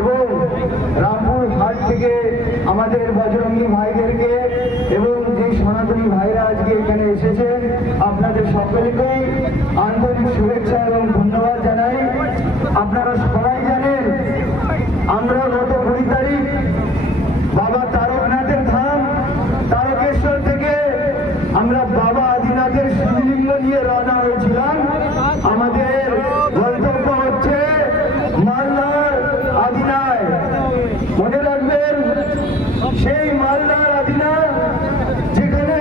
এবং রামপুর হাট থেকে আমাদের বজরঙ্গী ভাইদেরকে এবং যে সনাতনী ভাইরা আজকে এখানে এসেছেন আপনাদের সকলকেই আন্তরিক শুভেচ্ছা এবং ধন্যবাদ জানাই। আপনারা সবাই জানেন আমরা গত 20 তারিখ বাবা তারকনাথের ধাম তারকেশ্বর থেকে আমরা বাবা আদিনাথের শিবলিঙ্গ নিয়ে রওনা হয়েছিলাম। আমাদের গন্তব্য হচ্ছে মালদার আদিনাথ। মনে রাখবেন সেই মালদার আদিনাথ যেখানে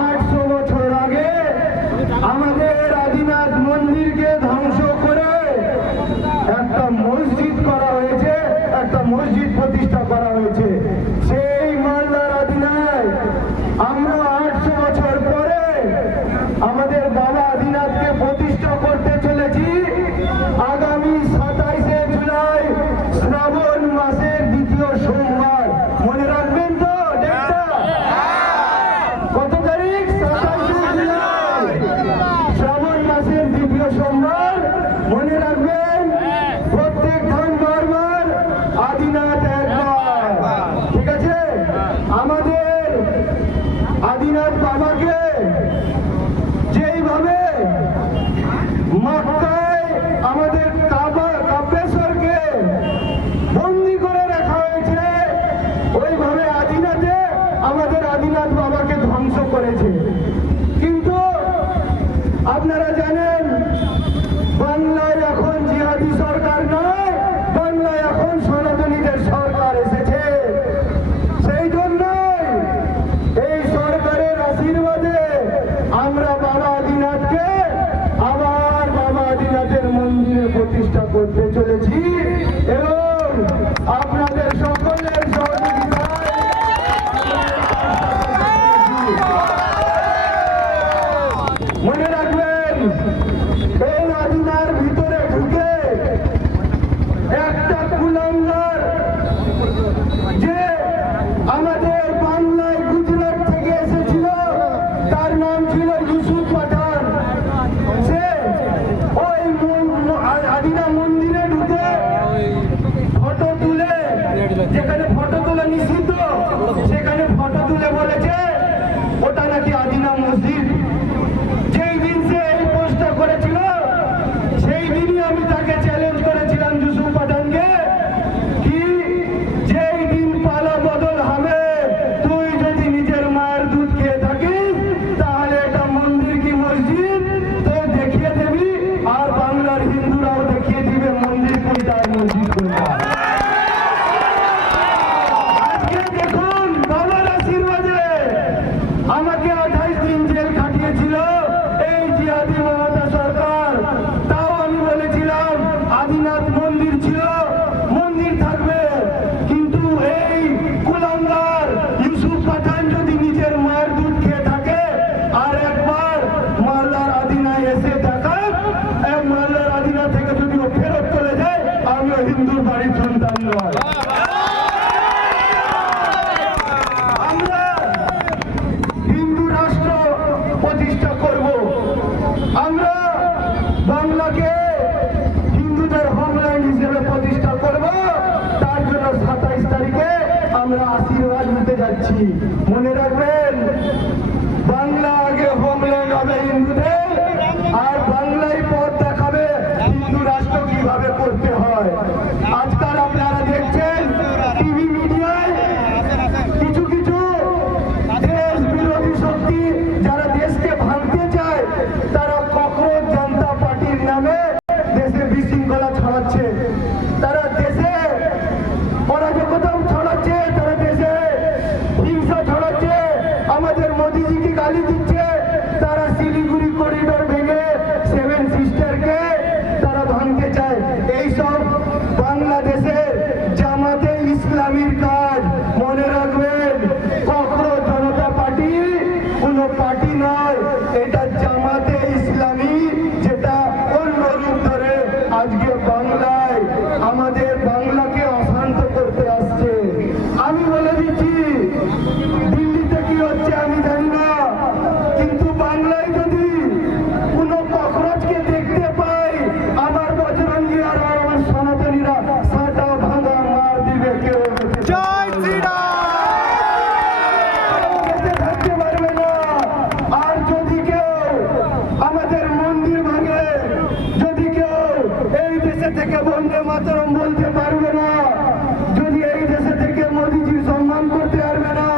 800 বছর আগে আমাদের আদিনাথ মন্দিরকে ধ্বংস করে একটা মসজিদ করা হয়েছে, একটা মসজিদ প্রতিষ্ঠা করা হয়েছে। সেই মালদার আদিনাথ আমরা 800 বছর পরে আমাদের বাবা আদিনাথকে প্রতিষ্ঠা করতে চলেছি আগামী 27শে জুলাই শ্রাবণ মাসের 2য় সোমবার। মনে রাখবেন তো ডেটটা? কত তারিখ? 27শে জুলাই শ্রাবণ মাসের 2য় সোমবার। মনে রাখবেন প্রত্যেক ধাম বারবার আদিনাথ একবার। ঠিক আছে? আমাদের আদিনাথ বাবাকে যেইভাবে মক্কায় আমাদের কাব্যেশ্বরকে বন্দি করে রাখা হয়েছে ওইভাবে আদিনাথে আমাদের আদিনাথ বাবাকে ধ্বংস করেছে। কিন্তু আপনারা জানেন বাংলায় এখন জিহাদি সরকার নয়, বাংলায় এখন সনাতনীদের সরকার এসেছে। সেই জন্যই এই সরকারের আশীর্বাদে আমরা বাবা আদিনাথকে আবার বাবা আদিনাথের মন্দিরে প্রতিষ্ঠা করতে চলেছি এবং আপনাদের সকলের সহযোগিতায় মনে রাখবেন এই আদিনার ভিতরে ঢুকে একটা কুলাঙ্গার যে আমাদের বাংলায় গুজরাট থেকে এসেছিল তার নাম ছিল ইউসুফ পাঠান। সে ওই আদিনা মন্দিরে ঢুকে ফটো তুলে, যেখানে ফটো তোলা নিষিদ্ধ সেখানে ফটো তুলে বলেছে ওটা নাকি আদিনা মসজিদ। যেই দিন সে এই পোস্টটা করেছিল সেই দিনই আমি তাকে চ্যালেঞ্জ করেছিলাম ইউসুফ পাঠানকে কি যেই দিন পালা বদল হবে তুই যদি নিজের মায়ের দুধ খেয়ে থাকিস তাহলে এটা মন্দির কি মসজিদ তো দেখিয়ে দেবি, আর বাংলার হিন্দুরাও দেখিয়ে দিবে মন্দির কোনটা আর মসজিদ কোনটা। আজকে দেখুন বাবার আশীর্বাদে আমাকে 28 দিন জেল কাটিয়েছিল এই জিহাদি মমতা সরকার। তাও আমি বলেছিলাম আদিনাথ মন্দির ছিল, মন্দির থাকবে, কিন্তু এই কুলাঙ্গার ইউসুফ পাঠান যদি নিজের মায়ের দুধ খেয়ে থাকে আর একবার মালদার আদিনায় এসে দেখায়, মালদার আদিনা থেকে যদি ও ফেরত চলে যায় আমিও হিন্দুর বাড়ির সন্তান নয়। আমরা হিন্দু রাষ্ট্র প্রতিষ্ঠা করব, আমরা বাংলাকে হিন্দুদের হোমল্যান্ড হিসেবে প্রতিষ্ঠা করব। তার জন্য 27 তারিখে আমরা আশীর্বাদ নিতে যাচ্ছি। মনে রাখবেন বাংলা আগে হোমল্যান্ড হবে হিন্দুদের, আর বাংলায় পথ দেখাবে হিন্দু রাষ্ট্র কিভাবে করতে হয়। আজকাল আপনারা দেখছেন টিভি মিডিয়ায় কিছু কিছু দেশ বিরোধী শক্তি যারা দেশকে ভাঙতে চায় তারা ককরোচ জনতা পার্টির নামে দেশে বিশৃঙ্খলা ছড়াচ্ছে, তারা দেশে অরাজকতা ছড়াচ্ছে, তারা দেশে হিংসা ছড়াচ্ছে, আমাদের মোদিজিকে গালি দিচ্ছে। তারা শিলিগুড়ি করিডোর ভেঙে 7 সিস্টারকে তারা ভাঙতে চায়। এইসব বাংলাদেশের জামাতে ইসলামীর কাজ। মনে রাখবেন ককরোচ জনতা পার্টি কোনো পার্টি নয়, এটা জামাতে ইসলামী, যেটা অন্য রূপ ধরে আজকে বাংলায় আমাদের বাংলাকে অশান্ত করতে আসছে। আমি বলে দিচ্ছি দিল্লিতে কি হচ্ছে আমি জানি না, কিন্তু বাংলায় যদি কোনো ককরোচকে দেখতে পাই আমার বজরঙ্গী আর আমার সনাতনীরা মাতরম বলতে পারবে না, যদি এই দেশে থেকে মোদিজি সম্মান করতে পারবে না,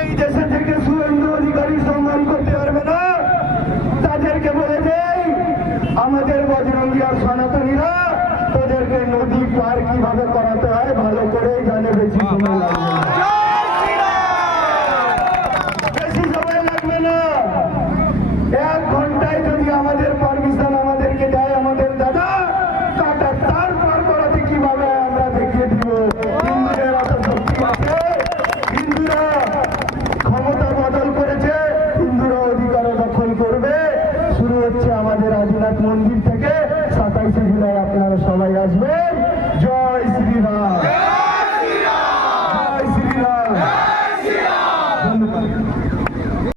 এই দেশে থেকে শুভেন্দু অধিকারী সম্মান করতে পারবে না, তাদেরকে বলে দেই আমাদের বজরঙ্গী আর সনাতনীরা তোদেরকে নদী পার কিভাবে করাতে হয় ভালো করে জানে, বেশি সময় লাগবে না।